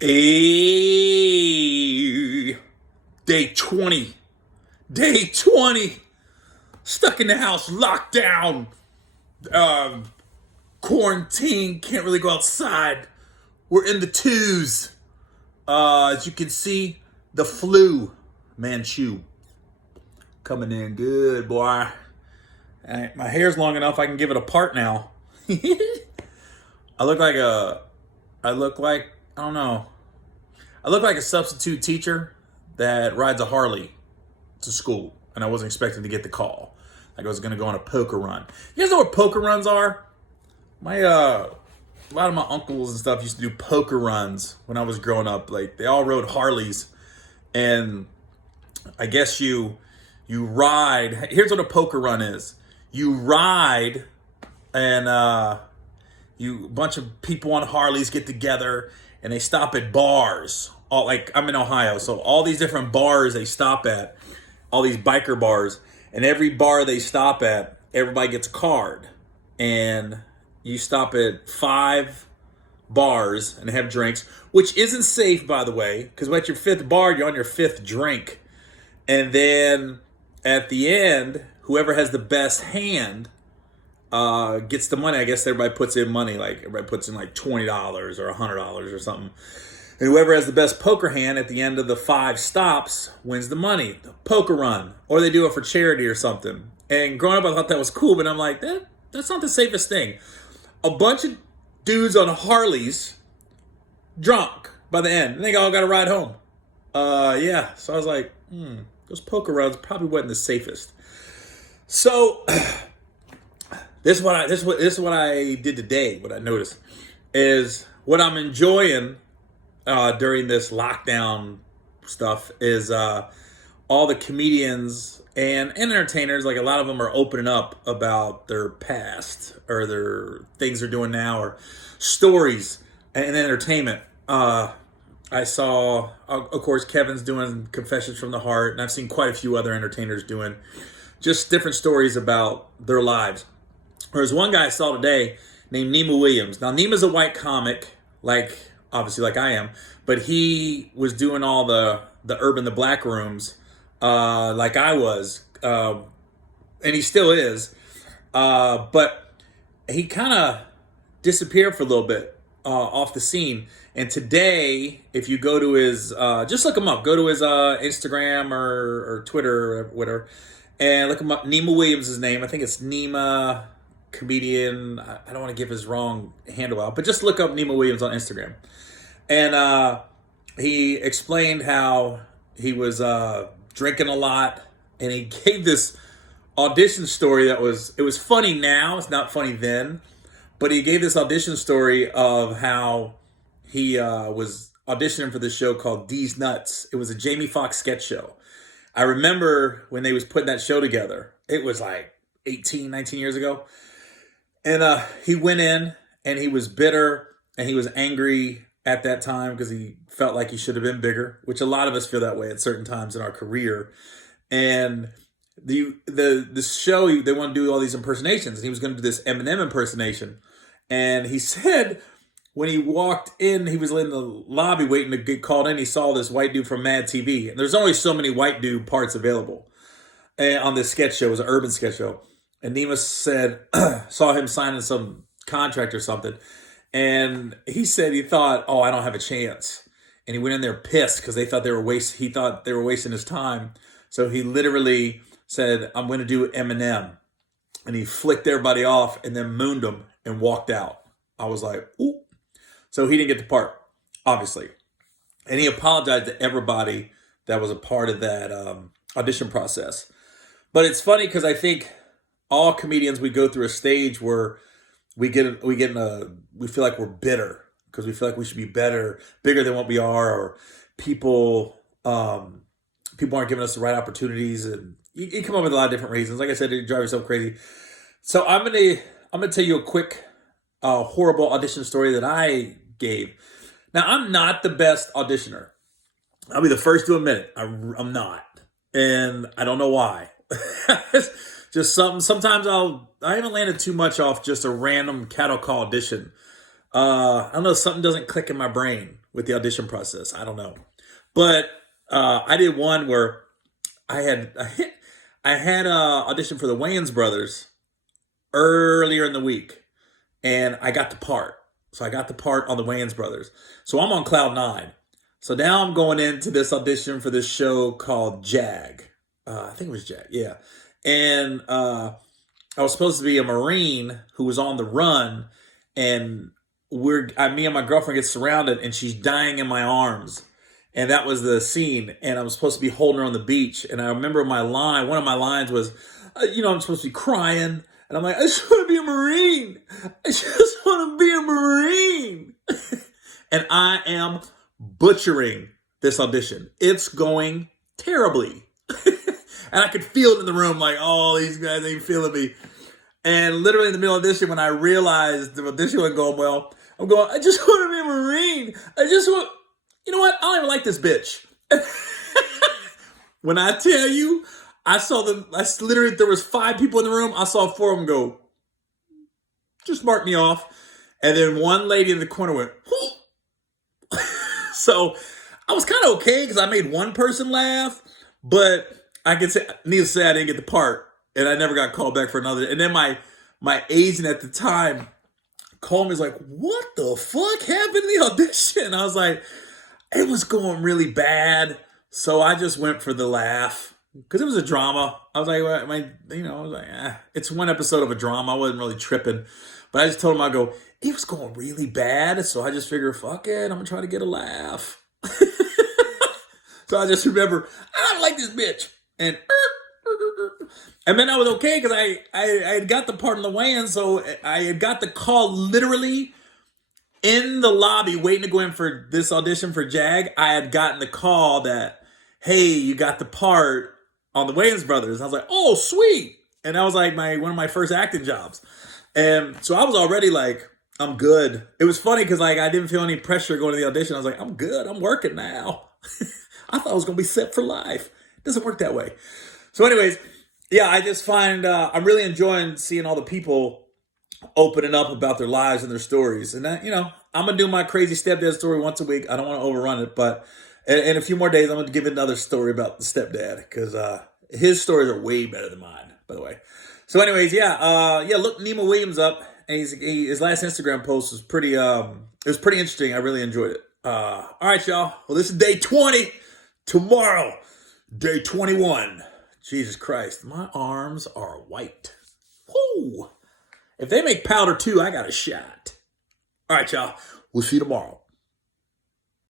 Hey, day 20. Day 20. Stuck in the house, locked down, quarantine, can't really go outside. We're in the twos. As you can see, the flu, Manchu, coming in good, boy. My hair's long enough, I can give it a part now. I look like I don't know. I look like a substitute teacher that rides a Harley to school, and I wasn't expecting to get the call. Like I was gonna go on a poker run. You guys know what poker runs are? A lot of my uncles and stuff used to do poker runs when I was growing up. Like they all rode Harleys, and I guess you ride. Here's what a poker run is: you ride, and a bunch of people on Harleys get together and they stop at bars. All like I'm in Ohio, so all these different bars they stop at, all these biker bars, and every bar they stop at, everybody gets a card, and you stop at 5 bars and have drinks, which isn't safe, by the way, because at your 5th bar, you're on your 5th drink, and then at the end, whoever has the best hand gets the money. I guess everybody puts in money, like everybody puts in like $20 or $100 or something. And whoever has the best poker hand at the end of the 5 stops wins the money. The poker run. Or they do it for charity or something. And growing up, I thought that was cool, but I'm like, that's not the safest thing. A bunch of dudes on Harleys, drunk by the end, and they all got to ride home. Yeah. So I was like, those poker runs probably wasn't the safest. So this is what I did today. What I noticed is what I'm enjoying during this lockdown stuff is all the comedians and entertainers. Like a lot of them are opening up about their past or their things they're doing now or stories and entertainment. I saw, of course, Kevin's doing Confessions from the Heart, and I've seen quite a few other entertainers doing just different stories about their lives. There's one guy I saw today named Nima Williams. Now, Nima's a white comic, obviously like I am, but he was doing all the urban, the black rooms, like I was, and he still is, but he kind of disappeared for a little bit off the scene. And today, if you go to his, just look him up, go to his Instagram or Twitter or whatever, and look him up. Nima Williams' his name. I think it's Nima Comedian. I don't want to give his wrong handle out, but just look up Nima Williams on Instagram. And he explained how he was drinking a lot, and he gave this audition story it was funny now. It's not funny then, but he gave this audition story of how he was auditioning for this show called D's Nuts. It was a Jamie Foxx sketch show. I remember when they was putting that show together. It was like 18, 19 years ago. And he went in and he was bitter and he was angry at that time because he felt like he should have been bigger, which a lot of us feel that way at certain times in our career. And the show, they want to do all these impersonations. And he was going to do this Eminem impersonation. And he said when he walked in, he was in the lobby waiting to get called in. He saw this white dude from Mad TV. And there's only so many white dude parts available on this sketch show. It was an urban sketch show. And Nima said, saw him signing some contract or something. And he said he thought, oh, I don't have a chance. And he went in there pissed because he thought they were wasting his time. So he literally said, I'm going to do Eminem. And he flicked everybody off and then mooned them and walked out. I was like, ooh. So he didn't get the part, obviously. And he apologized to everybody that was a part of that audition process. But it's funny because I think all comedians, we go through a stage where we feel like we're bitter because we feel like we should be bigger than what we are, or people aren't giving us the right opportunities, and you come up with a lot of different reasons. Like I said, you drive yourself crazy. So I'm gonna tell you a quick horrible audition story that I gave. Now, I'm not the best auditioner. I'll be the first to admit it. I'm not, and I don't know why. Just something. Sometimes I haven't landed too much off just a random cattle call audition. I don't know, something doesn't click in my brain with the audition process. I don't know. But I did one where I had a audition for the Wayans brothers earlier in the week, and I got the part. So I got the part on the Wayans brothers. So I'm on cloud nine. So now I'm going into this audition for this show called Jag. I think it was Jag, yeah. And I was supposed to be a Marine who was on the run, and me and my girlfriend get surrounded, and she's dying in my arms. And that was the scene. And I was supposed to be holding her on the beach. And I remember one of my lines was, I'm supposed to be crying. And I'm like, I just want to be a Marine. I just want to be a Marine. And I am butchering this audition. It's going terribly. And I could feel it in the room, like, oh, these guys ain't feeling me. And literally in the middle of audition, when I realized the audition wasn't going well, I'm going, I just want to be a Marine. You know what? I don't even like this bitch. When I tell you, there was 5 people in the room. I saw 4 of them go, just mark me off. And then one lady in the corner went, whoo. So I was kind of okay because I made one person laugh, but needless to say, I didn't get the part, and I never got called back for another. And then my agent at the time called me, was like, what the fuck happened in the audition? I was like, it was going really bad. So I just went for the laugh because it was a drama. I was like, it's one episode of a drama. I wasn't really tripping, but I just told him, it was going really bad. So I just figured, fuck it, I'm gonna try to get a laugh. So I just remember, I don't like this bitch. And then I was okay because I had got the part in the Wayans, so I had got the call literally in the lobby waiting to go in for this audition for Jag. I had gotten the call that, hey, you got the part on the Wayans brothers. I was like, oh, sweet. And that was like one of my first acting jobs. And so I was already like, I'm good. It was funny because I didn't feel any pressure going to the audition. I was like, I'm good. I'm working now. I thought I was going to be set for life. It doesn't work that way. So anyways, yeah, I just find I'm really enjoying seeing all the people opening up about their lives and their stories. And that, I'm going to do my crazy stepdad story once a week. I don't want to overrun it, but in a few more days, I'm going to give another story about the stepdad because his stories are way better than mine, by the way. So anyways, look Nemo Williams up. And his last Instagram post was pretty, it was pretty interesting. I really enjoyed it. All right, y'all. Well, this is day 20. Tomorrow, day 21. Jesus Christ, my arms are white. Whoo! If they make powder too, I got a shot. All right, y'all. We'll see you tomorrow.